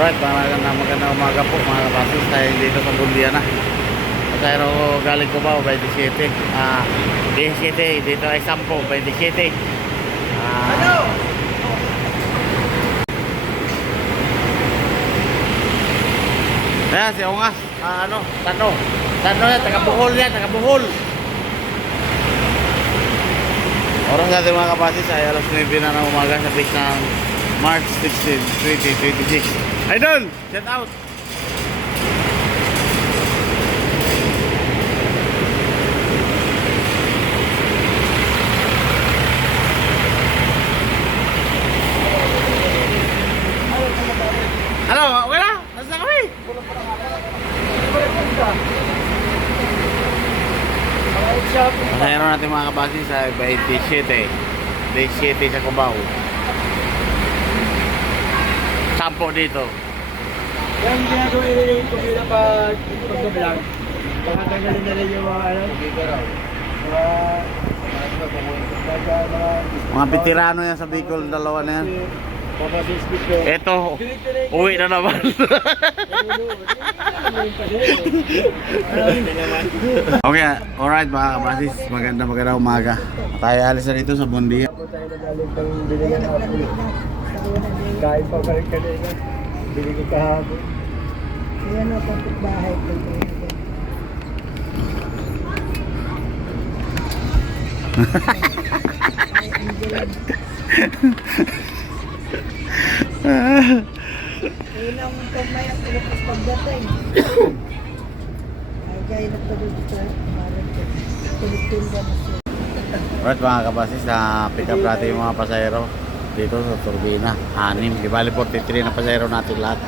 Alright, magandang umaga po mga kabasis. Tayo dito sa Bundiana. Pero galing ko ba 27? 17, dito ay 10, 27. Ano? Ayan, si Ongas. Tano yan, taga-Bohol yan, taga-Bohol. Oras natin mga kabasis ay alas 9 na ng umaga sa base ng March 16, 2026. Idol, shout out! Ano, wala? Nasa kami? Mayroon natin mga kabasis sa 27 sa Cubao. 10 dito. Yung ginagawa nila yung kumila pag-vlog. Baka ganyan nila yung mga ano. Mga veterano yan sa Bicol, dalawa na yan. Eto, uwi na naman. Okay, alright mga kabasis, magandang umaga. Tayo alis na dito sa Bundia. Kain pa rin kanina. Bili ko kahapon. Yan ang kapitbahay ko. Ayun ang kamay ang pilipas pagdating. Ay gaya na tulog sa marang tulitin-tulitin na siya. Alright mga kabasis, pick up natin yung mga pasahero dito sa Turbina. 6, di bali 43 na pasahero natin lahat.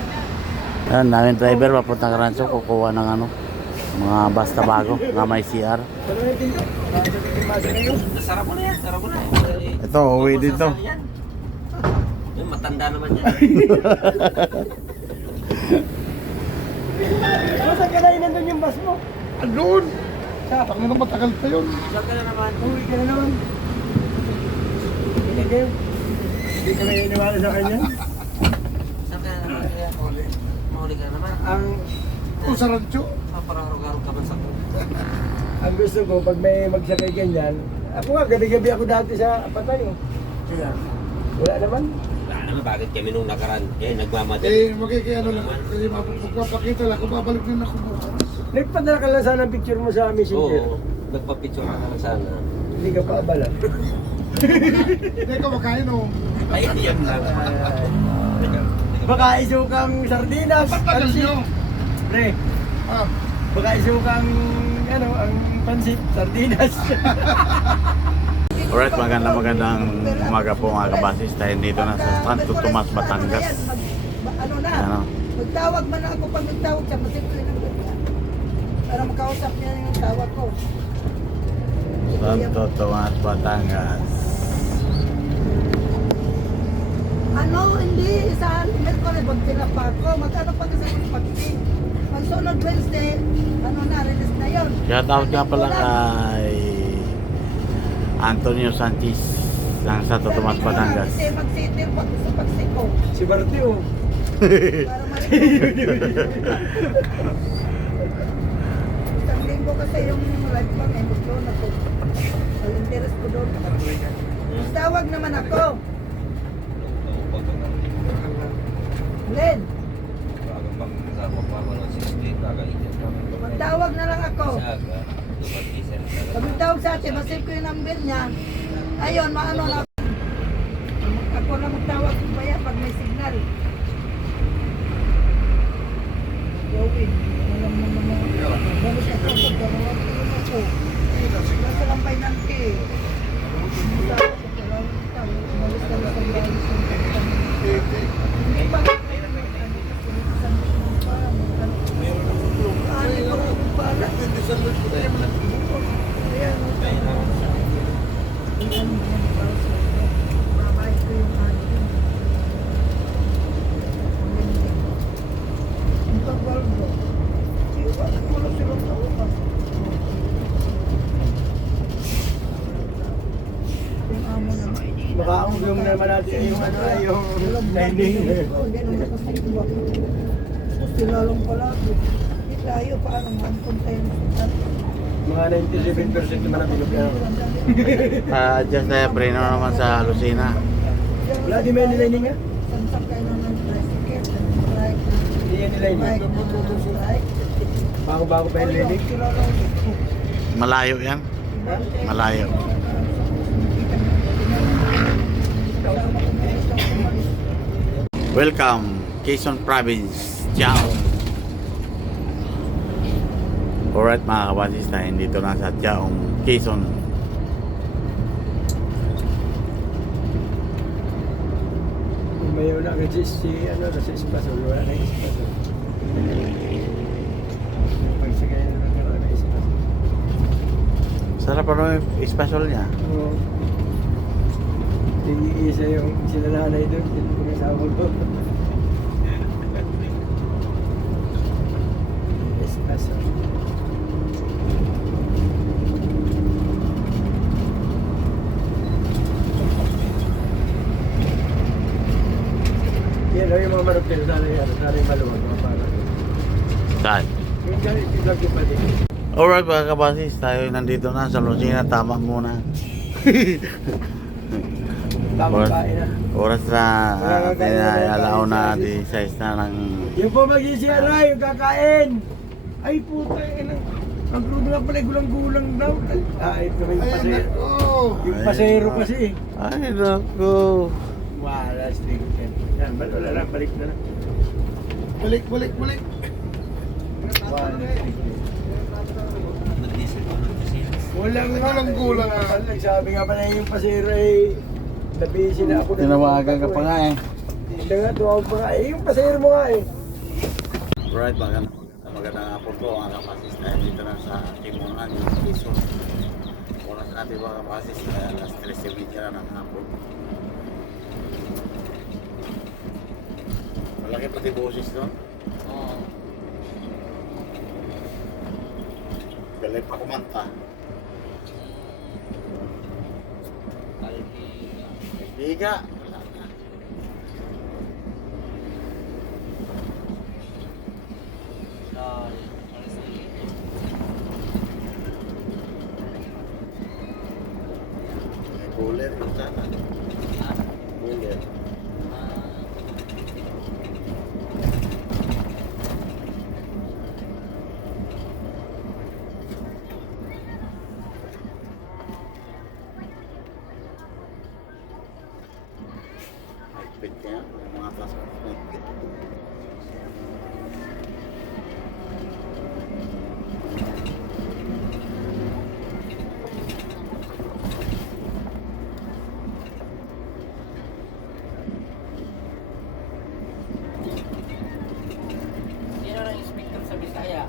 Ayan, daming driver papuntang Rancho, kukuha ng mga basta bago na may CR. Sarap mo na yan, sarap mo na. Ito, uwi dito. Yung matanda naman yan. Saan ka na nandun yung bus mo? Andun! Saka na matagal pa yun. Saan ka na naman? Uwi ka na naman. Hindi ka na iniwala sa kanya. Saan ka na naman? Kaya mahuli ka na naman. O sa radyo. Parang harong-harong ka man sa Ang gusto ko, pag may magsakay ganyan, ako nga, gabi-gabi ako dati sa Patay. Kaya, wala naman. Wala naman, bakit kami nung nakaraan? Nagmamadali. Magkikiyano lang. Kasi magpapakita lang. Kung babalik din ako bukas. Nagpadala ka lang sana ang picture mo sa messenger. Oo, nagpa-picture ka naman sana. Hindi ka pa abala. Hindi ka makain o. Ay, yan lang. Baka isukang sardinas. Patagal nyo. Pre, Ah, baka isukang ang pansit, sardinas. Alright, magandang umaga po mga kabasis. Tayo dito na sa Santo Tomas, Batangas. Ano na? Ano? Magtawag man ako pag nagtawag siya, masimple ng ganyan. Para makausap niya yung tawag ko. Santo Tomas, Batangas. Ano, hindi. Sa Merkules, magtinapa ko. Magkano pa kasi yung pag-ping? Magsunod Wednesday, ano na, release na yun. Shout out nga pala kay Antonio Sanchez ng Santo Tomas, Batangas. Kasi mag-sitir pag sa pagsiko. Si Bartio. Para marinig. Isang linggo kasi yung live bang, eh, doon ako. Ang interest ko doon. Tawag naman ako. Len, magtawag na lang ako. Pag nagtawag sa atin, masave ko yung number niya. Ayun, maano na. Ako na magtawag kung baya pag may signal. Gawin. Alam mo naman. Balis ako pag gawin ako. Nasa lampay ng ke. Balis ka na sa balis. Hindi pa. Ayan. yung ano ay yung lining. Hindi naman kasi iba. Tapos tinalong pala. Hindi tayo paano man-punta yung Mga 97% naman ang pinupiyano. Adjust na yung preno naman sa Lucina. Wala di may nilining nga? Sansakay na ng tricycle, bike, Hindi yan nilining. bike, bike. Bago-bago pa yung nilining. Malayo yan. Malayo. Welcome, Quezon Province. Ciao. Alright mga kabasista, dito na sa Chaong, Quezon. May wala kasi si ano si Espasol, wala na yung Espasol. Pagsagay na lang na Espasol. Sarap ano yung special niya. Oo. Yung isa yung sila nanay doon, yung asawa ko. Espasol. Yan o, yung mga manok nila, sana yung maluwag, mga parang. Saan? Yung galit, yung lagi pa din. Alright mga kabasis, tayo nandito na sa Lucina. Tama muna. Tamang kain na. Oras na alaw na di size na ng Yung po mag-iisiyaray, yung kakain. Ay puta, ang crudo nga pala, gulang-gulang daw. Ay, ito yung Ayan pasero. ako. Yung pasero kasi. ay naku. Wala, sting. Yan, wala lang, balik na lang. Balik, balik, balik. Wala. Nag-diesel ko, nag-diesel. Walang Gulang-gulang nga. Sabi nga pala yung pasero ay nabisi na ako. Tinawagan ka pa nga eh. Hindi nga, tuwag pa nga. Eh, yung pasero mo nga eh. Alright, magandang hapon po mga kabasis. Tayo dito na sa Timunan, yung Quezon. Oras natin mga kabasis, alas 13:30 na ng hapon. Malaki pati boses doon. Oo. Galing pa kumanta. Biga. Wala na. May cooler yung sana. Cooler. Higpit niya. Mga taas ko. Higpit. Sino lang yung speaker sa Bisaya?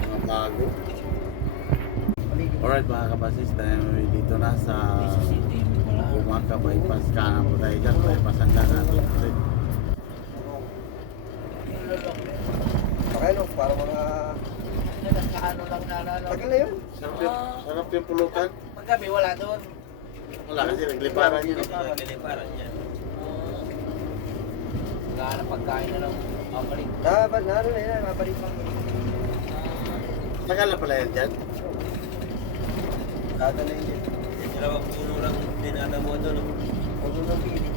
Mga bago. Alright mga kabasis, tayo dito na sa City. Wala. Bumaka bypass. Kanan po tayo dyan. Bypass ang kanan. Okay, no, para mga... Nagkaano lang naalala. Tagal na yun. Sarap yung pulutan. Paggabi wala doon. Wala kasi nagliparan yun. Nagkiliparan yan. Nagkaano pagkain na lang. Mabalik. Dapat na, ano na yan, mabalik lang. Tagal na pala yan dyan. Data na yun. Yung dalawang puno lang dinadamo doon. Huwag mo nang pili.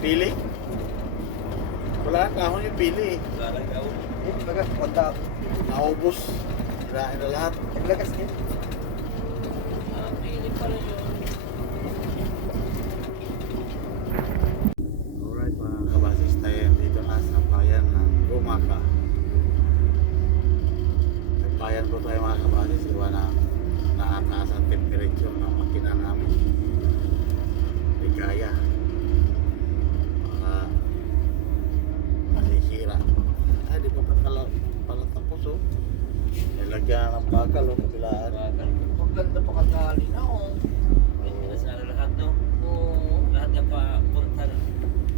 Pili? Wala na ako yung pili. Lalagaw. Baga, konta. Naubos. Kirain na lahat. Naglagas din. Pili pala yun. Alright mga kabasis, tayo dito na sa bayan ng Bumaka. Sa bayan po tayo mga kabasis, iba na nakataas ang temperature ng makina namin. Hindi kaya. Baka masisira. Ay, di pa pala tapos oh. Nilagyan ng bakal oh, kabilaan. Maganda pa kadali na oh. Pwede na sana lahat no. Oo. Lahat na pa punta na.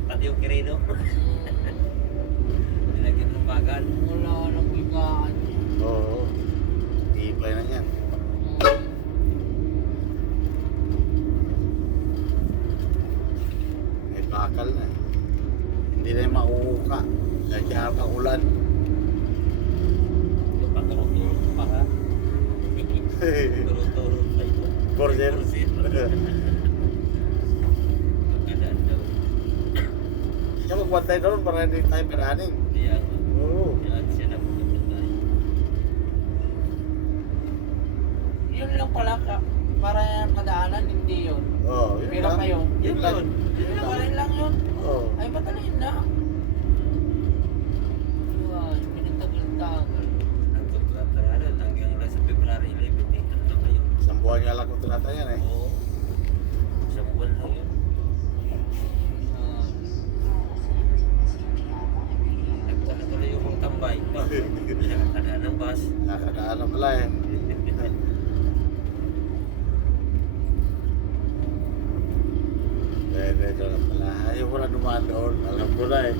Pati yung kirino. Nilagyan ng bagal. Wala nang bigaan. Oo. Tibay na yan. bakal na eh. Hindi na yung mauuka. Kaya ang ulan. Pagkaroturo pa ha. Turuturo pa ito. Border. Pagkadaan daw. Kaya magpantay doon para hindi tayo maraning. Kaya Oo. yan siya na pupunta tayo. Yun lang pala para madaanan, hindi yun. Oh, yun Pila lang. pa yun. Yun lang. Yun lang, wala lang yun. Oo. Ay, madaliin na. Yun, pinagtagal-tagal. Ang kontrata nga doon hanggang lang sa February 11 eh. Ano na kayo? Isang buwan nga lang kung tinatayan eh. Oo. Isang buwan lang yun. Nagtuloy yung mga tambay. Nakakadaan ng bus. Nakakadaan na pala eh. Dito na pala. Ayaw ko na dumaan doon. Alam ko na eh.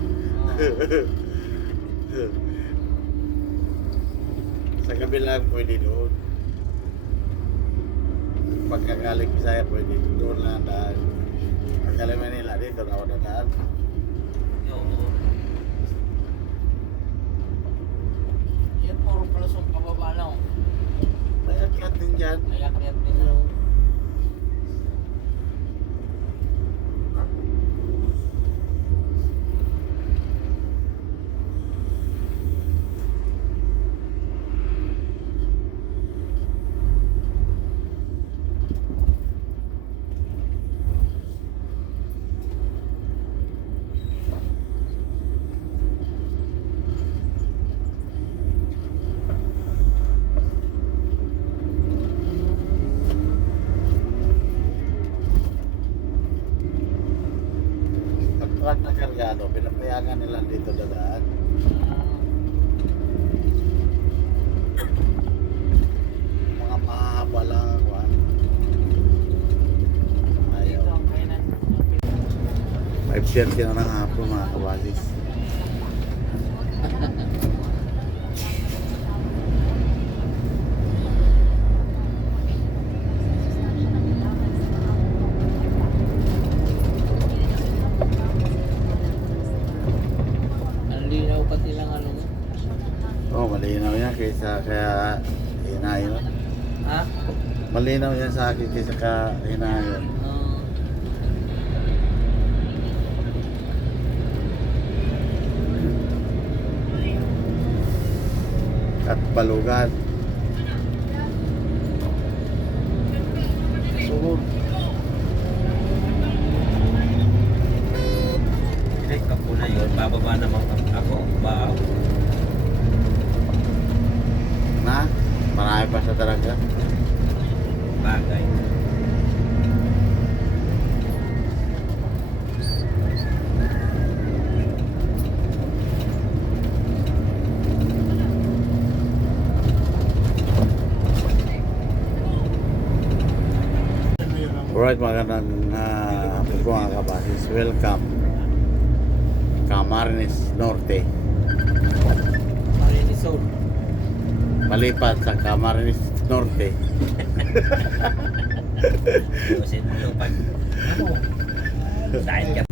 Sa kabilang pwede doon. Pagkagaling Bisaya pwede doon lang daan. Paggaling Manila dito na ako dadaan. Oo. Yan, puro palusong pababa lang. May akyat din dyan. Ay, akyat din na. Pag truck na karyado, pinapayagan nila dito dadaan. Mga mahaba lang ang kuwan. Ayaw. Dito ang kainan. 5:30 na ng hapon mga kabasis. Ang linaw pati lang ano. Oh, malinaw yan kaysa kaya hinayon. Ha? Malinaw yan sa akin kaysa ka hinayon. At balugan. Sugod. Pinay ka po na yun. Bababa naman ako. Baaw. Na, marami pa sa talaga. Bagay. Alright, magandang hapon po mga kabasis. Welcome. Camarines Norte. Marinisol. Malipat sa Camarines Norte. Kasi nung pag... Saan ka?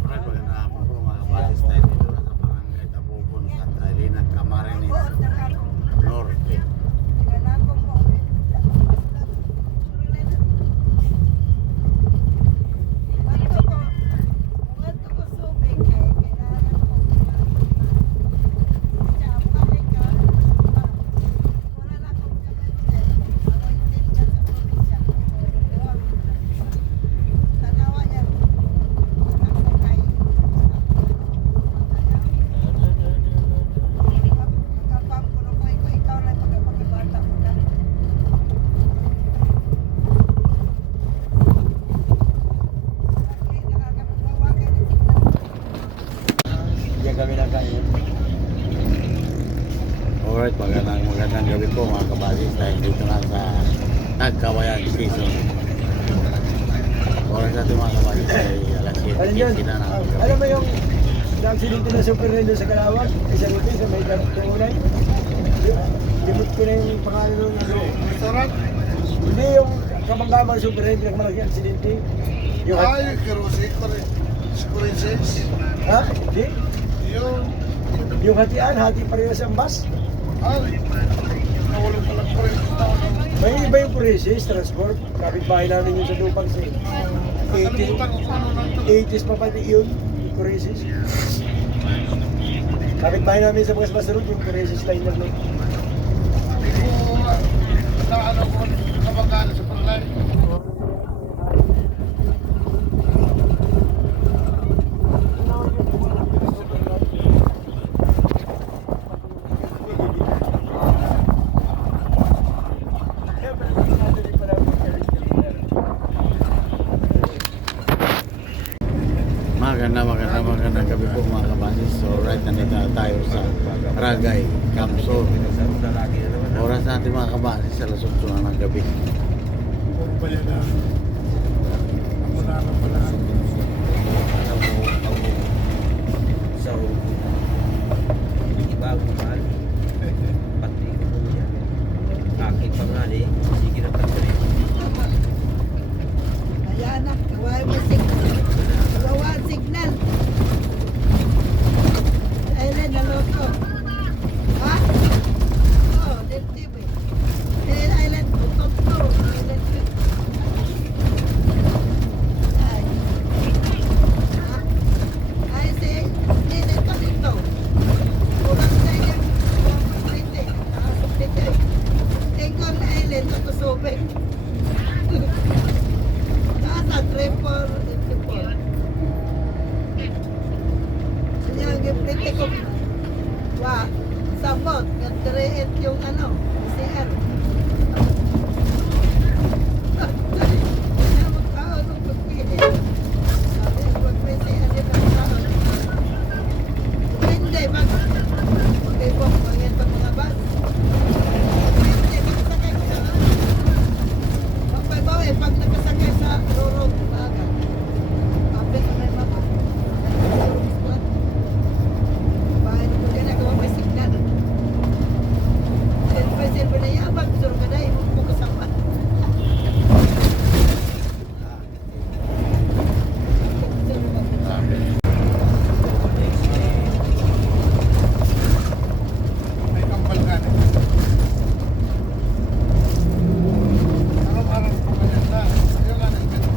Alright, magandang hapon po mga kabasis. Tayo dito na sa Barangay Tabubon sa Tailina, Camarines Norte. Diyan kami nakain. Alright, magandang gabi po mga kabasis. Tayo dito na sa Nagkawayan Season. Oras natin mga kabasis ay alas Ano yun? 7:15 na ng Alam gabi. mo yung aksidente na super rendo sa Kalawag? Isa rito sa may tungunan. Libot ko na yung pangalan ng ano. Sarap. Hindi yung kamanggamang super heavy ang malaki aksidente. Yung Ay, kerosene, Corinces. ha? Hindi. Yun. Yung hatian, hati pareho sa bus. Ay, nawalong pala Corinces na ako. May iba yung Purisis, transport. Kapit-bahay namin yung sa Lupang sa Nakalimutan ko kung ano nang 80s pa pati yun, yung Purisis. Kapit-bahay namin sa Bagas Basarod, yung Purisis line na doon. Hindi ko na ano ko kabanggaan sa paglain. Magandang gabi po mga kabasis. So right, nandito na tayo sa Ragay, Kamso. Oras natin mga kabasis, alas 8 na ng gabi. Kung ba yan na ako na lang pala. Sa bago man, pati ko yan. Aking pangali, sige na pagkali. Ayan na, kawai mo signal. Kawawa signal. Ailen, naloko. Ha? Oh, dirty ba? Ailen, tutok to. Ailen, ay. Ha? Ay, si, dito dito. Kulang sa ilang pwede. Pwede. Tingkol na Ailen, tutusubig. Nasa triple. Yung gipiti ko. Wa, sabot. Nagdreet yung ano, CR. Kaya magkaon ng pagpili. Sabi, pagpili, ano yung magkaon? Hindi, okay po, pangyan pag mga bus. Hindi, magsakay ko sa Pagpaibaw pag nakasakay sa rorong umaga. Kapit na may mama. Bahay ko din ako may signal. Silpa na yabang, gusto ka na, ibang mo kasama. May kampal ka na. Araw-araw ko ba yan na? Ayaw nga nang ganun.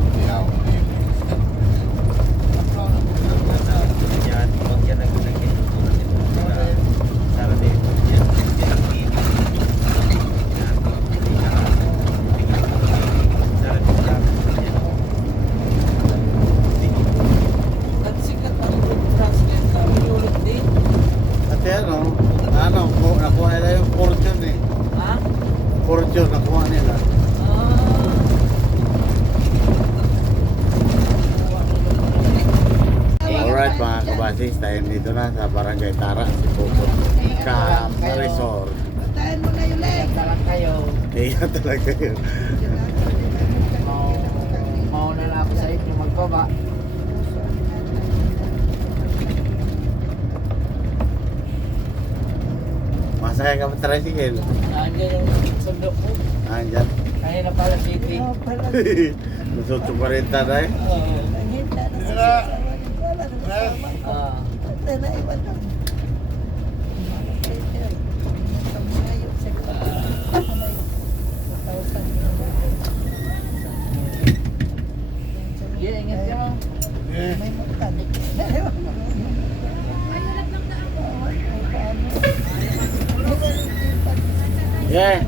Hindi ako ngayon. Araw-araw ko na. Yan, huwag yan ang nagkinutunan nito. Sana din, yan, pinakita. Yan, sana din sa akin. Nagsikat ang good translate na ulit din. At nakuha nila yung fortune eh. Ha? Fortune, nakuha nila. Alright mga kabasis, tayo dito na sa Barangay Tara, Sipuko. Camp Resort. Tahan mo na yung leg. Talang kayo. Kaya talaga yun. Mauna na ako sa inyo magbaba. Masakay ka pa tricycle. Nandiyan yung sundo ko. Andyan. Kaya na pala city. Lusot sa 40 na eh. Oo. Nanghita na sa sasawa ni Kuala. Ah. Ito na iba na. Yeah, ingat ka. Eh, May magtanik. Yeah.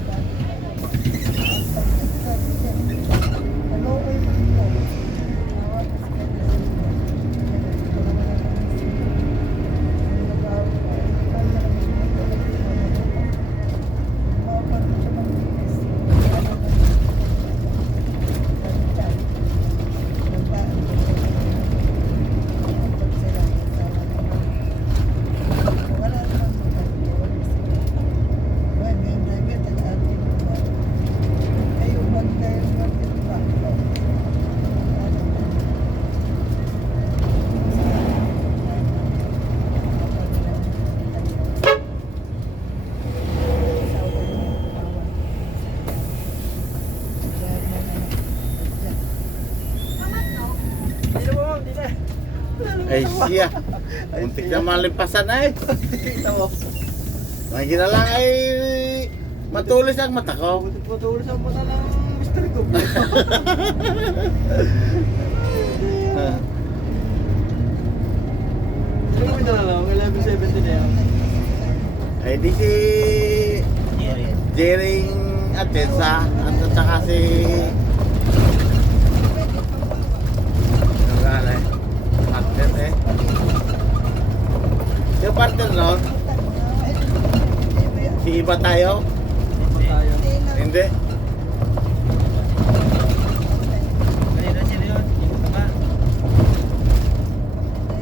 Wala naman. Ay siya. Muntik na malimpasan ay. Ito. May lang ay matulis ang mata ko. Patuloy sa mata ng Mr. Go. Ano na lang, 11:70 na yan. Ay di si Jering Atienza at saka si Nagala eh. Partner eh. Yung partner nun, si iba tayo? Tayo. Hindi. Kanina sila yun, yung tama.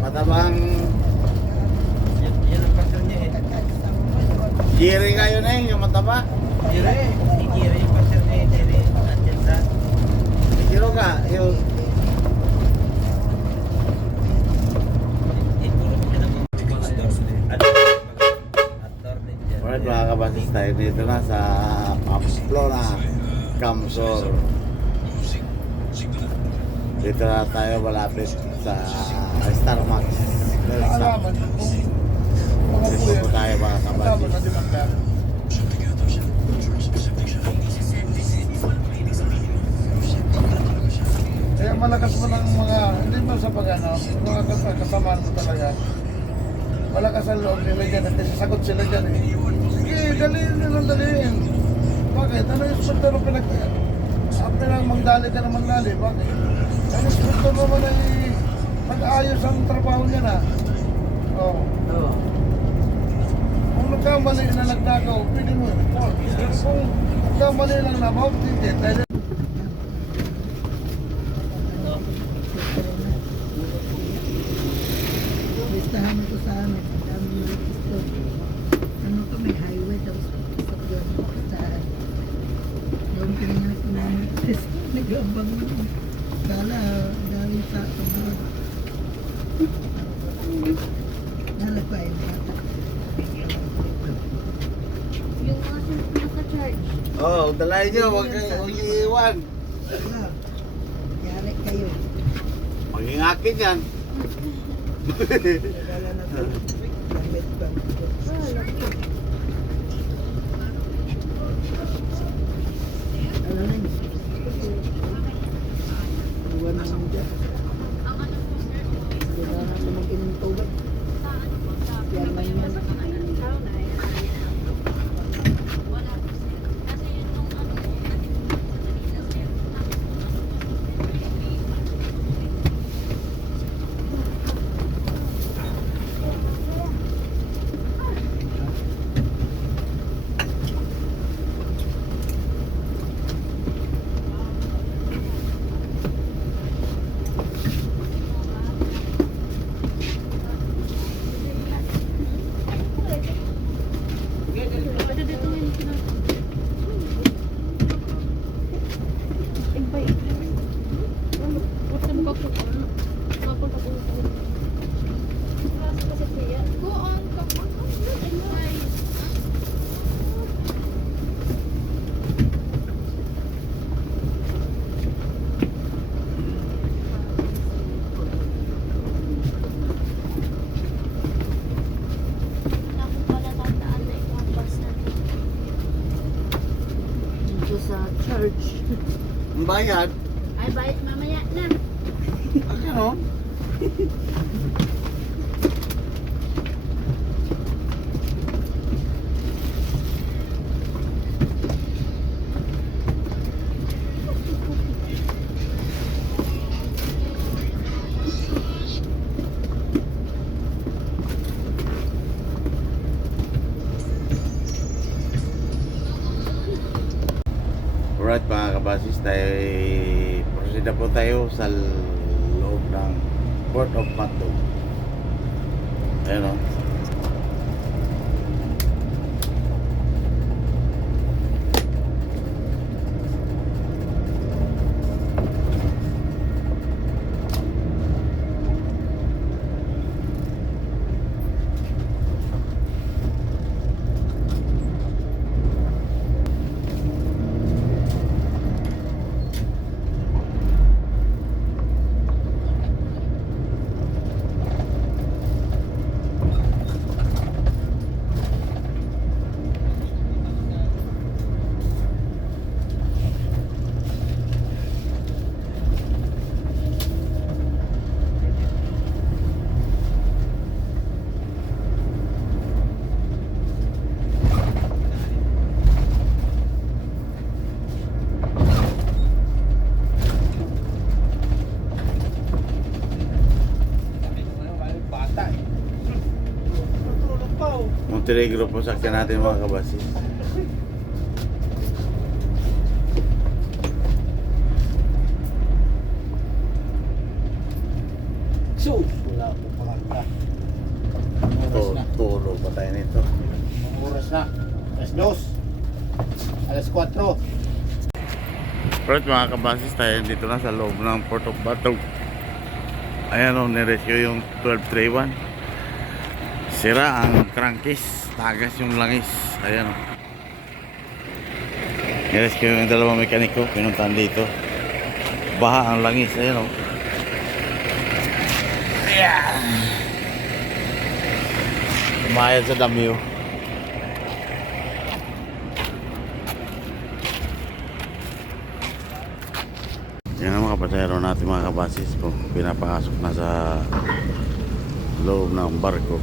Matabang Yan ang partner niya eh. Jering kayo na yung mataba. Jire, si Jire yung partner niya, Jire. Andyan sa... Sino ka? Yung Itulog niya ng Actor din dyan. alright mga kabasis tayo dito na sa Pamplona, Camsor. Dito na tayo malapit sa Starmax. Alaman kung mga Dito kuya, po tayo mga kasama kabasis. na demanda. Kaya malakas mo ng mga, hindi mo sa pag-ano, mga kasamaan mo talaga. Malakas ang loob nila dyan at sasagot sila dyan eh. Sige, daliin nilang daliin. Bakit? Ano yung sponsor ang magdali ka na magdali? Bakit? Ano yung sponsor naman ay mag-ayos ang trabaho niya na. Oo. Oo. Kung nagkamali na nagnakaw, pwede mo i-report. Pero kung nagkamali lang na, hindi. Dahil Listahan mo ko sa amin. Ang dami mo gusto. Ano to, may highway tapos sa yun. Sa yung pinangyay ko namin. Naglambang mo. Kala, dami sa tumulog. Nala ko ay bata. Yung mga nasa charge. Oh, dalayan nyo, huwag iiwan. Wala. Yari kayo. Maging akin yan. Nagala na to. Damit ba? Alam mo. Iwan na lang dyan. Kailangan na mag-inom tubig. Yan lang yan. Pwede dito yung Igbay. What's mo ka po? Mapunta po ko. Klase kasi siya. Go on, come on. Igbay. Ako pala tandaan na ito ang bus na dito sa church. Ang bayad, Ay, bayad mamaya na. ang ganon. Alright mga kabasis, tayo proceed na po tayo sa loob ng Port of Matog. Ayan o. peligro po sa akin natin mga kabasis. Sus! Wala po panganta. Tulog pa tayo nito. Oras na. Alas 2. Alas 4. Pero mga kabasis, tayo dito na sa loob ng Port of Batog. Ayan o, nirescue yung 1231. Sira ang crankcase, tagas yung langis. Ayan o. Nirescue yung dalawang mekaniko, pinuntahan dito. Baha ang langis, ayan o. Tumayad sa dami o. Yan ang mga pasahero natin mga kabasis ko. Pinapasok na sa loob ng barko.